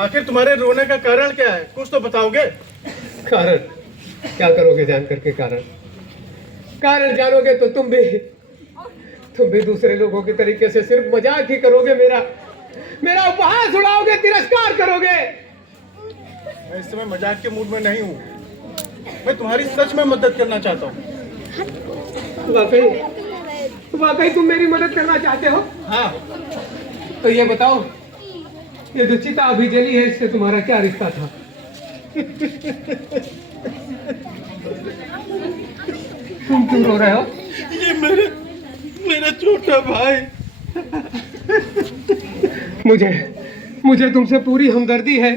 आखिर तुम्हारे रोने का कारण क्या है? कुछ तो बताओगे। कारण क्या करोगे जान करके? कारण कारण जानोगे तो तुम भी दूसरे लोगों के तरीके से सिर्फ मजाक ही करोगे, मेरा उपहास उड़ाओगे, तिरस्कार करोगे। मैं इस समय मजाक के मूड में नहीं हूँ। मैं तुम्हारी सच में मदद करना चाहता हूँ। वाकई तुम मेरी मदद करना चाहते हो? हाँ। तो ये बताओ, ये जो चिता अभी जली है, इससे तुम्हारा क्या रिश्ता था? तुम क्यों रो रहे हो? ये मेरा छोटा भाई। मुझे तुमसे पूरी हमदर्दी है।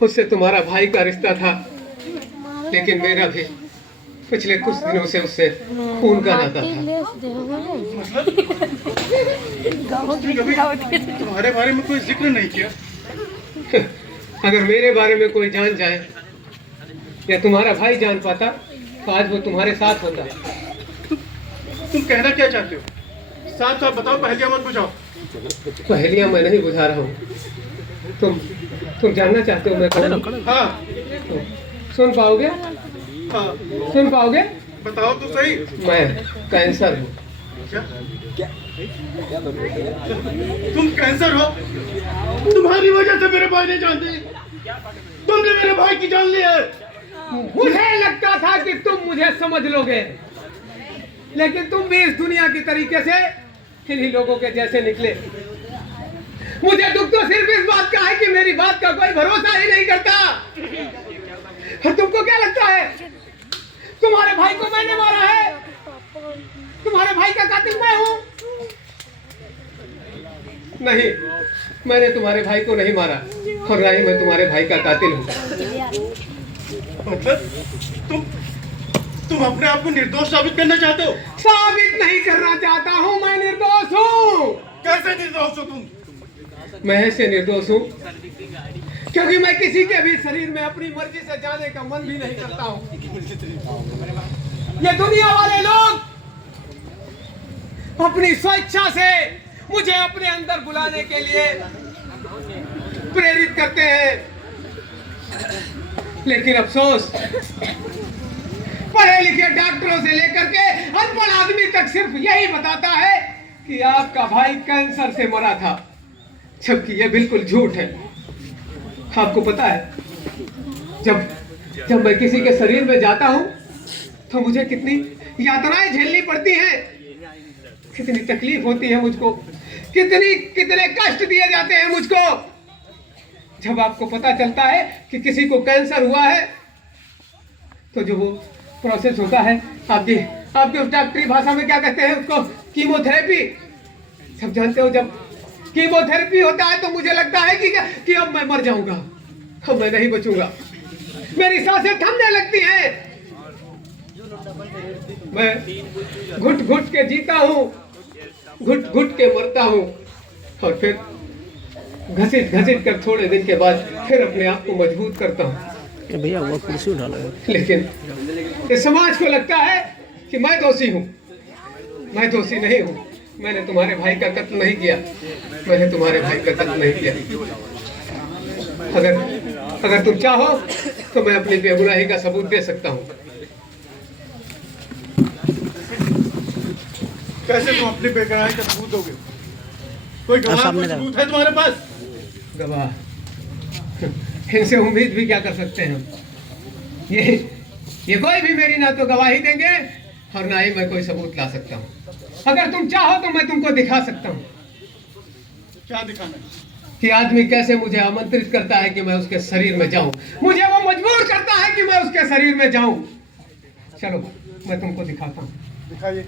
उससे तुम्हारा भाई का रिश्ता था, लेकिन मेरा भी पिछले कुछ दिनों से उससे खून का नाता था। तुम्हारे बारे में कोई जिक्र नहीं किया। अगर मेरे बारे में कोई जान जाए या तुम्हारा भाई जान पाता तो आज वो तुम्हारे साथ होता। तुम कहना क्या चाहते हो? साफ साफ बताओ, पहेलियां मत बुझाओ। पहेलियां मैं नहीं बुझा रहा हूँ। तुम जानना चाहते हो मैं कौन हूँ? हाँ। सुन पाओगे? हाँ। सुन पाओगे? बताओ तो सही। मैं कैंसर हूँ। क्या? तुम कैंसर हो? तुम्हारी वजह से मेरे भाई ने जान दी। तुमने मेरे भाई की जान ली है। मुझे लगता था कि तुम मुझे समझ लोगे, लेकिन तुम भी इस दुनिया की तरीके से इन्हीं लोगों के जैसे निकले। मुझे दुख तो सिर्फ इस बात का है कि मेरी बात का कोई भरोसा ही नहीं करता। और तुमको क्या लगता है तुम्हारे भाई को मैंने मारा है? तुम्हारे भाई का कातिल मैं हूं? नहीं, मैंने तुम्हारे भाई को नहीं मारा और ना ही मैं तुम्हारे भाई का कातिल हूं। मतलब तुम अपने आप को निर्दोष साबित करना चाहते हो? साबित नहीं करना चाहता हूं, मैं निर्दोष हूं। कैसे निर्दोष हो तुम? मैं ऐसे निर्दोष हूं क्योंकि मैं किसी के भी शरीर में अपनी मर्जी से जाने का मन भी नहीं करता हूं। ये दुनिया वाले लोग अपनी स्वेच्छा से मुझे अपने अंदर बुलाने के लिए प्रेरित करते हैं, लेकिन अफसोस पढ़े लिखे डॉक्टरों से लेकर के अनपढ़ आदमी तक सिर्फ यही बताता है कि आपका भाई कैंसर से मरा था, जबकि यह बिल्कुल झूठ है। आपको पता है, जब मैं किसी के शरीर में जाता हूं तो मुझे कितनी यातनाएं झेलनी पड़ती हैं, कितनी तकलीफ होती है मुझको, कितने कष्ट दिए जाते हैं मुझको। जब आपको पता चलता है कि किसी को कैंसर हुआ है तो जो वो प्रोसेस होता है, आपकी उस डॉक्टरी भाषा में क्या कहते हैं उसको? कीमोथेरेपी। सब जानते हो, जब कीमोथेरेपी होता है तो मुझे लगता है कि अब मैं मर जाऊंगा, अब मैं नहीं बचूंगा, मेरी सांसें थमने लगती हैं। मैं घुट घुट के जीता हूं, घुट घुट के मरता हूं और फिर घसीट कर थोड़े दिन के बाद फिर अपने आप को मजबूत करता हूं। भैया वो कुर्सी उठा लो। लेकिन इस समाज को लगता है कि मैं दोषी हूं। मैं दोषी नहीं हूं। मैंने तुम्हारे भाई का कत्ल नहीं किया। मैंने तुम्हारे भाई का कत्ल नहीं किया। अगर तुम चाहो तो मैं अपनी बेगुनाही का सबूत दे सकता हूं। कैसे तुम अपनी बेगुनाही का सबूत दोगे? कोई गवाह, कोई सबूत है तुम्हारे पास? गवाह? इनसे उम्मीद भी क्या कर सकते हैं हम? ये कोई भी मेरी ना तो गवाही देंगे और ना ही मैं कोई सबूत ला सकता हूँ। अगर तुम चाहो तो मैं तुमको दिखा सकता हूँ। क्या दिखाना है? कि आदमी कैसे मुझे आमंत्रित करता है कि मैं उसके शरीर में जाऊं, मुझे वो मजबूर करता है कि मैं उसके शरीर में जाऊं। चलो मैं तुमको दिखाता हूँ। दिखाइए।